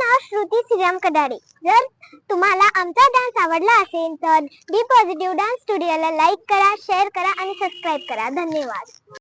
नाव श्रुती श्रीराम कडाडे। जर तुम्हाला आमचा डान्स आवडला असेल तर बी पॉझिटिव्ह डान्स स्टुडिओला लाईक करा, शेअर करा आणि सबस्क्राईब करा। धन्यवाद।